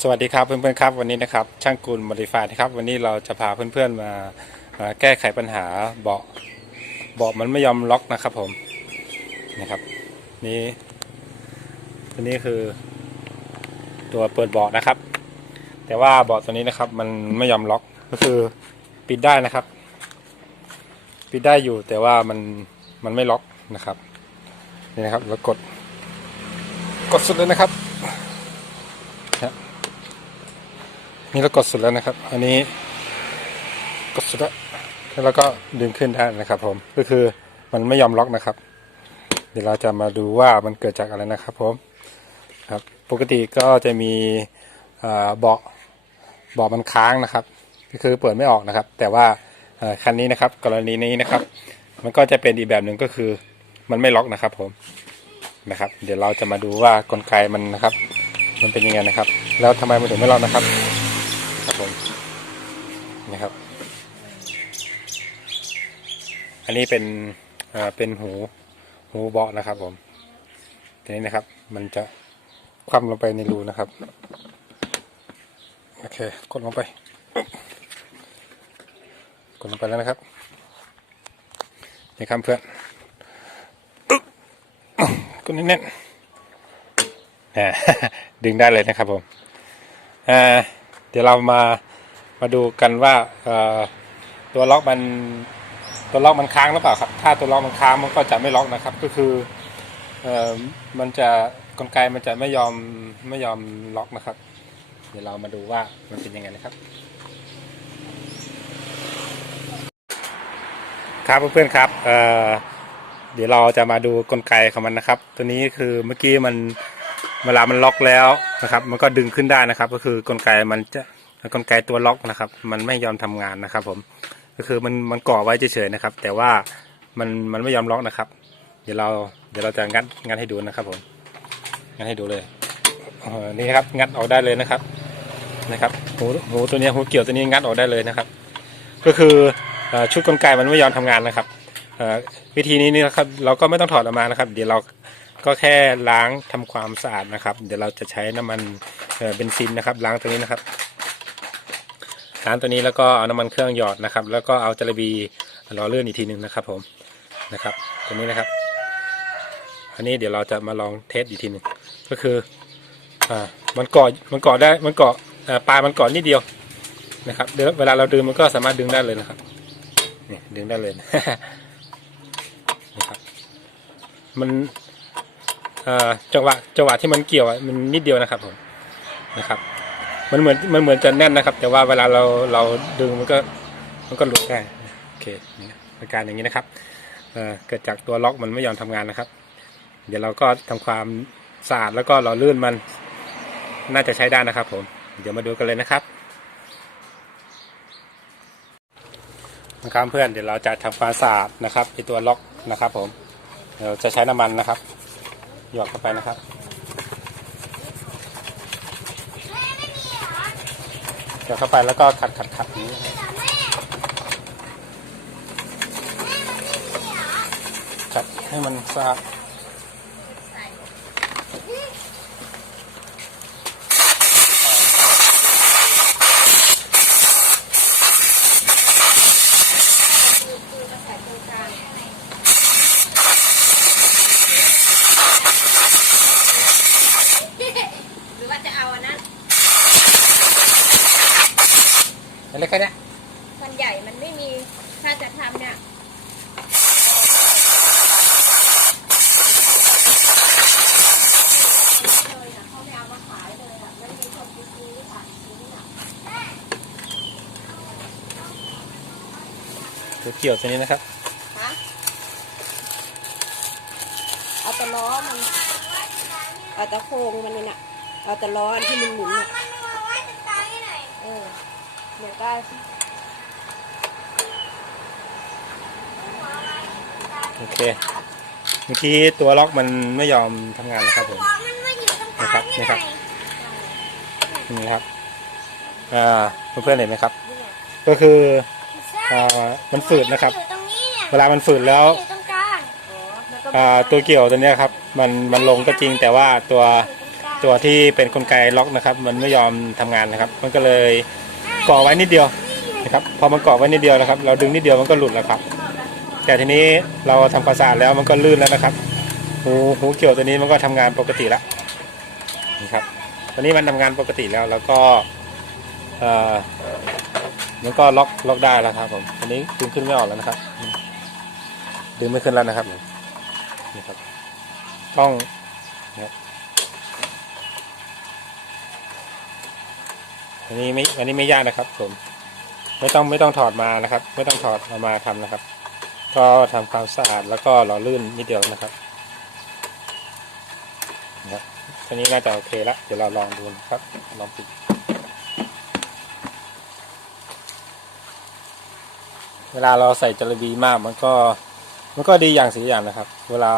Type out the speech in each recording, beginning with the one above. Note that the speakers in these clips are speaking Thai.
สวัสดีครับเพื่อนๆครับวันนี้นะครับช่างกุลมอดิฟายนะครับ วันนี้เราจะพาเพื่อนๆมามาแก้ไขปัญหาเบาะเบาะมันไม่ยอมล็อกนะครับผมนะครับนี่ตัวนี้คือ ตัวเปิดเบาะนะครับ แต่ว่าเบาะตัวนี้นะครับ มันไม่ยอมล็อกก็คือปิดได้นะครับ ปิดได้อยู่แต่ว่ามันมันไม่ล็อกนะครับนี่นะครับแล้วกด กดสุดเลยนะครับ นี่เรากดสุดแล้วนะครับ อันนี้กดสุดแล้วแล้วเราก็ดึงขึ้นได้นะครับ ผม ก็คือมันไม่ยอมล็อกนะครับ เดี๋ยวเราจะมาดูว่ามันเกิดจากอะไรนะครับ ผม ครับ ปกติก็จะมีเอ่อเบาะเบาะมันค้างนะครับ ก็คือเปิดไม่ออกนะครับ แต่ว่าคันนี้นะครับ กรณีนี้นะครับ มันก็จะเป็นอีกแบบหนึ่งก็คือ มันไม่ล็อกนะครับ ผมนะครับ เดี๋ยวเราจะมาดูว่ากลไกมันนะครับ มันเป็นยังไงนะครับ แล้วทำไมมันถึงไม่ล็อกนะครับ ครับผมนะครับ อันนี้เป็นอ่าเป็นหูหูเบาะนะครับ ผมทีนี้นะครับ มันจะคว่ำลงไปในรูนะครับโอเคกดลงไปกดลงไปแล้วนะครับนี่ครับเพื่อนกดแน่นๆดึงได้เลยนะครับผมอ่า ดี๋ยวเรามามาดูกันว่าตัวล็อกมันตัวล็อกมันค้างหรือเปล่าครับ ถ้าตัวล็อกมันค้างมันก็จะไม่ล็อกนะครับ ก็คืออมันจะกลไกมันจะไม่ยอมไม่ยอมล็อกนะครับ เดี๋ยวเรามาดูว่ามันเป็นยังไงนะครับ ครับเพื่อนๆครับเเดี๋ยวเราจะมาดูกลไกของมันนะครับ ตัวนี้คือเมื่อกี้มัน เวลามันล็อกแล้วนะครับ มันก็ดึงขึ้นได้นะครับ ก็คือกลไกมันจะกลไกตัวล็อกนะครับ มันไม่ยอมทำงานนะครับ ผม ก็คือมันมันเกาะไว้เฉยๆนะครับ แต่ว่ามันมันไม่ยอมล็อกนะครับ เดี๋ยวเราเดี๋ยวเราจะงัดงัดให้ดูนะครับ ผมงัดให้ดูเลยนี่ครับงัดออกได้เลยนะครับนะครับหูหูตัวนี้หูเกี่ยวตัวนี้งัดออกได้เลยนะครับ ก็คือชุดกลไกมันไม่ยอมทำงานนะครับวิธีนี้นี่นะครับ เราก็ไม่ต้องถอดออกมานะครับ เดี๋ยวเรา ก็แค่ล้างทำความสะอาดนะครับ เดี๋ยวเราจะใช้น้ำมันเอ่อเบนซินนะครับ ล้างตัวนี้นะครับล้างตัวนี้แล้วก็เอาน้ำมันเครื่องหยอดนะครับ แล้วก็เอาจระบีล่อลื่อนอีกทีหนึ่งนะครับ ผมนะครับ ตัวนี้นะครับ อันนี้เดี๋ยวเราจะมาลองเทสอีกทีหนึ่งก็คืออ่ามันเกาะมันเกาะได้มันเกาะปลายมันเกาะนิดเดียวนะครับเดี๋ยวเวลาเราดึงมันก็สามารถดึงได้เลยนะครับนี่ดึงได้เลยนะครับ มัน จังหวะจังหวะที่มันเกี่ยวมันนิดเดียวนะครับผมนะครับ มันเหมือนมันเหมือนจะแน่นนะครับ แต่ว่าเวลาเราเราดึงมันก็มันก็หลุดได้โอเคอาการอย่างนี้นะครับเกิดจากตัวล็อกมันไม่ยอมทำงานนะครับ เดี๋ยวเราก็ทำความสะอาดแล้วก็หล่อลื่นมันน่าจะใช้ได้นะครับผมเดี๋ยวมาดูกันเลยนะครับนะครับเพื่อนเดี๋ยวเราจะทำความสะอาดนะครับไอตัวล็อกนะครับ ผมเดี๋ยวจะใช้น้ำมันนะครับ หยอดเข้าไปนะครับหยอดเข้าไปแล้วก็ขัดขัดขัดนี้ขัดให้มันสะอาด หรือว่าจะเอาอันนั้น เห็นเลยแค่เนี้ย คันใหญ่มันไม่มี ถ้าจะทำเนี่ยเลยนะเขาไม่เอามาขายเลยอะไม่มีคนซื้อค่ะซื้ออ่ะตัวเกี่ยวตัวนี้นะครับฮะเอาแต่ล้อมันเอาแต่โครงมันนี่น่ะเอาแต่ล้ออันที่มันหมุนน่ะเออเดี๋ยวได้ โอเคเมื่อกี้ตัวล็อกมันไม่ยอมทำงานนะครับผมนะครับนี่ครับนี่นะครับอ่าเพื่อนๆเห็นไหมครับ ก็คืออ่ามันฝืดนะครับอยู่ตรงนี้เนี่ยเวลามันฝืดแล้วอยู่ตรงกลางอ๋อแล้วก็อ่าตัวเกี่ยวตัวเนี้ยครับ มันมันลงก็จริงแต่ว่าตัวอยู่ตรงกลางตัวที่เป็นกลไกล็อกนะครับ มันไม่ยอมทำงานนะครับ มันก็เลยเกาะไว้นิดเดียวนะครับ พอมันเกาะไว้นิดเดียวนะครับ เราดึงนิดเดียวมันก็หลุดแล้วครับ แต่ทีนี้เราทำความสะอาดแล้วมันก็ลื่นแล้วนะครับ หูหูเกี่ยวตัวนี้มันก็ทำงานปกติแล้วนี่ครับตอนนี้มันทำงานปกติแล้วแล้วก็เอ่อมันก็ล็อกล็อกได้แล้วครับผมอันนี้ดึงขึ้นไม่ออกแล้วนะครับ ดึงไม่ขึ้นแล้วนะครับนี่ครับ ต้องนะอันนี้ไม่อันนี้ไม่ยากนะครับผม ไม่ต้องไม่ต้องถอดมานะครับ ไม่ต้องถอดเอามาทำนะครับ ก็ทำความสะอาดแล้วก็หล่อลื่นนิดเดียวนะครับนะครับทีนี้น่าจะโอเคแล้วเดี๋ยวเราลองดูนะครับลองปิดเวลาเราใส่จระบีมากมันก็มันก็ดีอย่างสีอย่างนะครับ เวลา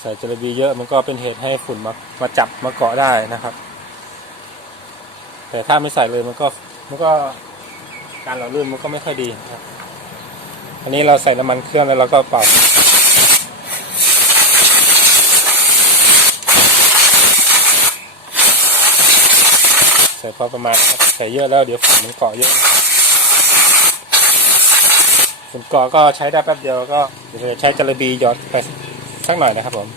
ใส่จระบีเยอะมันก็เป็นเหตุให้ฝุ่นมามาจับมาเกาะได้นะครับ แต่ถ้าไม่ใส่เลยมันก็มันก็การหล่อลื่นมันก็ไม่ค่อยดีนะครับ อันนี้เราใส่น้ำมันเครื่องแล้วเราก็เป่าใส่พอประมาณครับใส่เยอะแล้วเดี๋ยวฝุ่นมันเกาะเยอะฝุ่นเกาะก็ใช้ได้แป๊บเดียวก็เดี๋ยวใช้จระบีหยอดไปสักหน่อยนะครับผม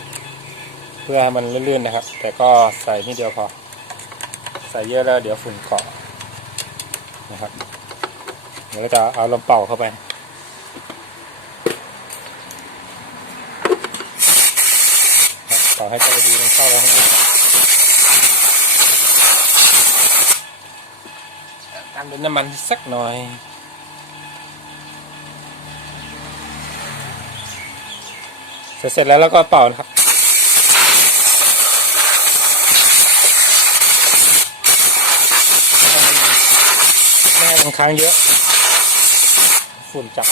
เพื่อให้มันลื่นๆนะครับ แต่ก็ใส่นิดเดียวพอ ใส่เยอะแล้วเดี๋ยวฝุ่นเกาะนะครับเดี๋ยวจะเอาลมเป่าเข้าไป ต่อ ให้จระบีมันเข้าแล้วนะครับตามด้วยน้ำมันสักหน่อยเสร็จแล้วแล้วก็เป่านะครับไม่มันค้างเยอะ ฝุ่นจับ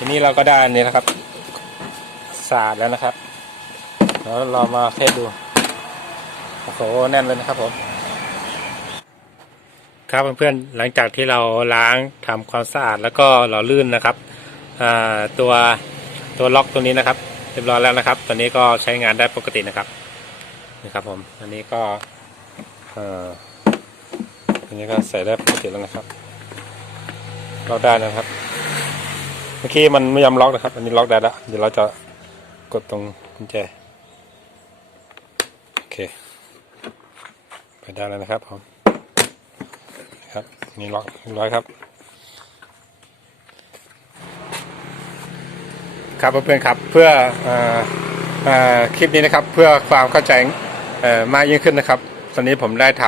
ทีนี้เราก็ได้อันนี้นะครับสะอาดแล้วนะครับแล้วเรามาเทสดูโอ้โหแน่นเลยนะครับผมครับเพื่อนๆหลังจากที่เราล้างทำความสะอาดแล้วก็หล่อลื่นนะครับตัวตัวล็อกตัวนี้นะครับเรียบร้อยแล้วนะครับ ตอนนี้ก็ใช้งานได้ปกตินะครับนี่ครับผมอันนี้ก็อันนี้ก็ใส่ได้ปกติแล้วนะครับล็อกได้นะครับ เมื่อกี้มันไม่ยอมล็อกนะครับ อันนี้ล็อกได้แล้ว เดี๋ยวเราจะกดตรงกุญแจ โอเค ไปได้แล้วนะครับผมครับ นี่ล็อกเรียบร้อยครับ ครับเพื่อนๆครับ เพื่อเอ่อเอ่อคลิปนี้นะครับ เพื่อความเข้าใจมากยิ่งขึ้นนะครับตอนนี้ผมได้ท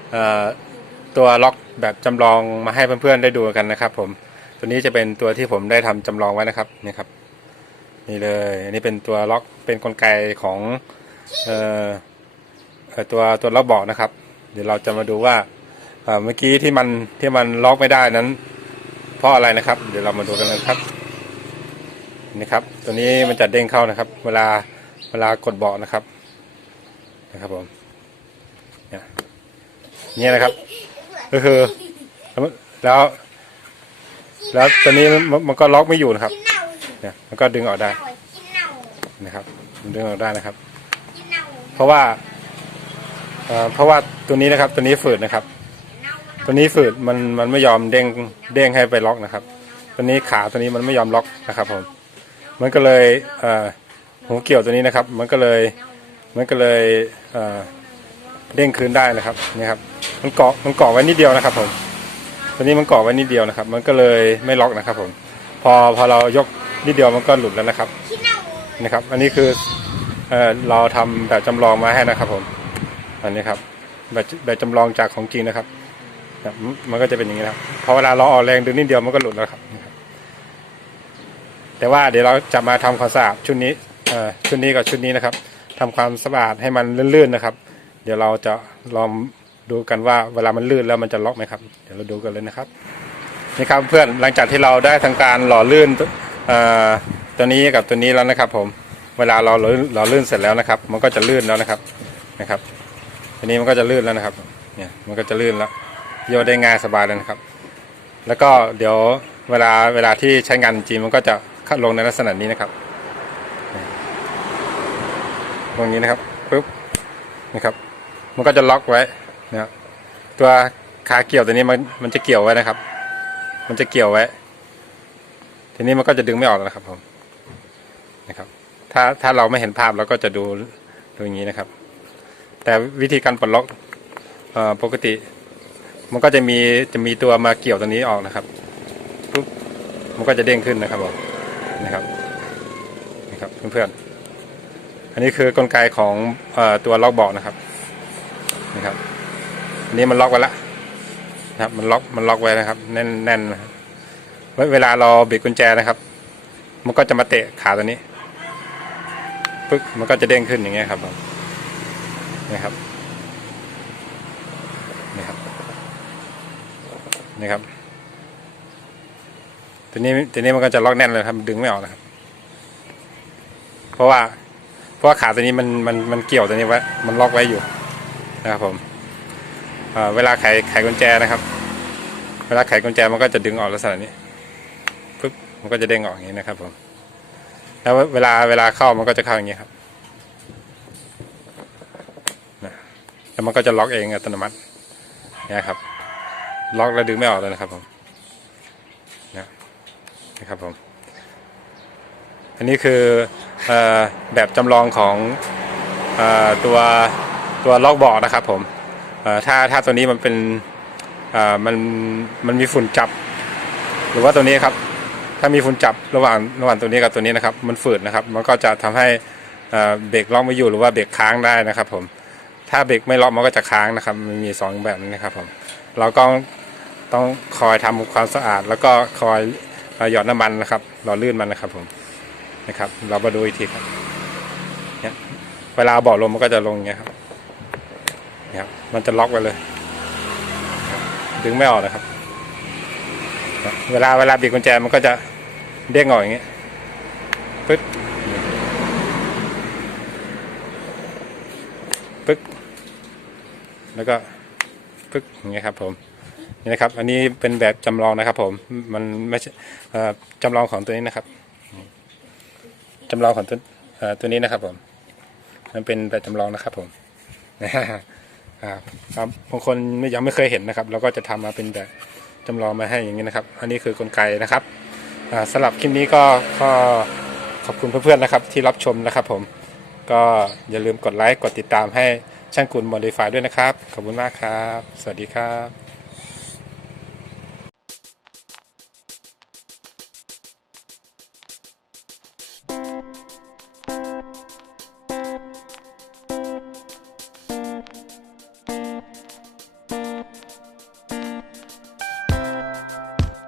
ำตัวล็อกแบบจำลองมาให้เพื่อนๆได้ดูกันนะครับผม ตัวนี้จะเป็นตัวที่ผมได้ทำจำลองไว้นะครับนี่ครับ นี่เลย อันนี้เป็นตัวล็อกเป็นกลไกของเอ่อตัวตัวล็อกเบอกนะครับ เดี๋ยวเราจะมาดูว่าเมื่อกี้ที่มันที่มันล็อกไม่ได้นั้น เพราะอะไรนะครับ เดี๋ยวเรามาดูกันเลยครับนี่ครับ ตัวนี้มันจะเด้งเข้านะครับ เวลาเวลากดเบาะนะครับนะครับผมเนี่ยเนี่ยนะครับก็คือแล้ว แล้วตอนนี้มันมันก็ล็อกไม่อยู่นะครับเนี่ยมันก็ดึงออกได้นะครับมันดึงออกได้นะครับ เพราะว่าเพราะว่าตัวนี้นะครับตัวนี้ฝืดนะครับ ตัวนี้ฝืดมันมันไม่ยอมเด้งเด้งให้ไปล็อกนะครับ ตัวนี้ขาตัวนี้มันไม่ยอมล็อกนะครับผมมันก็เลยหูเกี่ยวตัวนี้นะครับ มันก็เลยมันก็เลยเอ่อเด้งคืนได้นะครับนี่ครับมันเกาะมันเกาะไว้นิดเดียวนะครับผม ตัวนี้มันเกาะไว้นิดเดียวนะครับ มันก็เลยไม่ล็อกนะครับ ผม พอพอเรายกนิดเดียวมันก็หลุดแล้วนะครับนะครับ อันนี้คือเออเราทำแบบจำลองมาให้นะครับ ผม อันนี้ครับ แบบแบบจำลองจากของจริงนะครับ มันก็จะเป็นอย่างนี้นะครับพอเวลาเราออกแรงดึงนิดเดียวมันก็หลุดแล้วครับแต่ว่าเดี๋ยวเราจะมาทำความสะอาดชุดนี้เอ่อชุดนี้กับชุดนี้นะครับทำความสะอาดให้มันลื่นๆนะครับ เดี๋ยวเราจะลอง ดูกันว่าเวลามันลื่นแล้วมันจะล็อกไหมครับ เดี๋ยวเราดูกันเลยนะครับนี่ครับเพื่อนหลังจากที่เราได้ทำการหล่อลื่นตัวนี้กับตัวนี้แล้วนะครับ ผมเวลาเราหล่อหล่อลื่นเสร็จแล้วนะครับ มันก็จะลื่นแล้วนะครับนะครับทีนี้มันก็จะลื่นแล้วนะครับ เนี่ยมันก็จะลื่นแล้วโยนได้ง่ายสบายเลยนะครับ แล้วก็เดี๋ยวเวลาเวลาที่ใช้งานจริงมันก็จะลงในลักษณะนี้นะครับตรงนี้นะครับปุ๊บนะครับ มันก็จะล็อกไว้ นะตัวขาเกี่ยวตัวนี้มันมันจะเกี่ยวไว้นะครับ มันจะเกี่ยวไว้ ทีนี้มันก็จะดึงไม่ออกแล้วนะครับผมนะครับ ถ้าถ้าเราไม่เห็นภาพเราก็จะดูดูอย่างนี้นะครับ แต่วิธีการปลดล็อกอปกติ มันก็จะมีจะมีตัวมาเกี่ยวตัวนี้ออกนะครับปุ๊บมันก็จะเด้งขึ้นนะครับผมนะครับนะครับเพื่อนๆอันนี้คือกลไกของเอ่อตัวล็อกเบาะนะครับนะครับ อันนี้มันล็อกไว้แล้วนะครับมันล็อกมันล็อกไว้นะครับ แน่นแน่นนะครับเวลาเราบิดกุญแจนะครับ มันก็จะมาเตะขาตัวนี้ปึ๊กมันก็จะเด้งขึ้นอย่างเงี้ยครับผมนะครับนี่ครับนี่ครับตัวนี้ตัวนี้มันก็จะล็อกแน่นเลยครับดึงไม่ออกนะครับ เพราะว่าเพราะว่าขาตัวนี้มันมันมันเกี่ยวตัวนี้ไว้มันล็อกไว้อยู่นะครับผม เวลาไขไขกุญแจนะครับ เวลาไขกุญแจมันก็จะดึงออกลักษณะนี้ปึ๊บมันก็จะเด้งออกอย่างนี้นะครับผมแล้วเวลาเวลาเข้ามันก็จะเข้าอย่างนี้ครับแล้วมันก็จะล็อกเองอัตโนมัตินี่ครับ ล็อกแล้วดึงไม่ออกเลยนะครับผมนะนะครับผม อันนี้คืออแบบจำลองของอตัวตัวล็อกเบาะนะครับผม ถ้าถ้าตัวนี้มันเป็นมันมันมีฝุ่นจับ หรือว่าตัวนี้ครับ ถ้ามีฝุ่นจับระหว่างระหว่างตัวนี้กับตัวนี้นะครับ มันฝืดนะครับ มันก็จะทำให้เบรกล็อกไม่อยู่หรือว่าเบรกค้างได้นะครับ ผม ถ้าเบรกไม่ล็อกมันก็จะค้างนะครับ มันมีสองแบบนี้นะครับ ผม เราก็ต้องคอยทำความสะอาด แล้วก็คอยเอ่อหยอดน้ำมันนะครับหล่อลื่นมันนะครับ ผมนะครับ เรามาดูอีกทีครับเนี่ยเวลาบาะลมมันก็จะลงอย่างเงี้ยครับ นี่ยครับมันจะล็อกไปเลย ดึงไม่ออกนะครับ เวลาเวลาบิดกุญแจมันก็จะเด้งออกอย่างเงี้ยปึ๊กปึ๊กแล้วก็ปึ๊กอย่างเงี้ยครับผมนี่นะครับ อันนี้เป็นแบบจำลองนะครับ ผม มันไม่ใช่จำลองของตัวนี้นะครับจำลองของตัวตัวนี้นะครับ ผม มันเป็นแบบจำลองนะครับ ผม อ่าครับบางคนไม่ยังไม่เคยเห็นนะครับ เราก็จะทำมาเป็นแบบจำลองมาให้อย่างนี้นะครับ อันนี้คือกลไกนะครับอ่าสำหรับคลิปนี้ก็ก็ขอบคุณเพื่อนๆนะครับ ที่รับชมนะครับ ผมก็อย่าลืมกดไลค์กดติดตามให้ช่างกุลโมดิฟายด้วยนะครับ ขอบคุณมากครับ สวัสดีครับ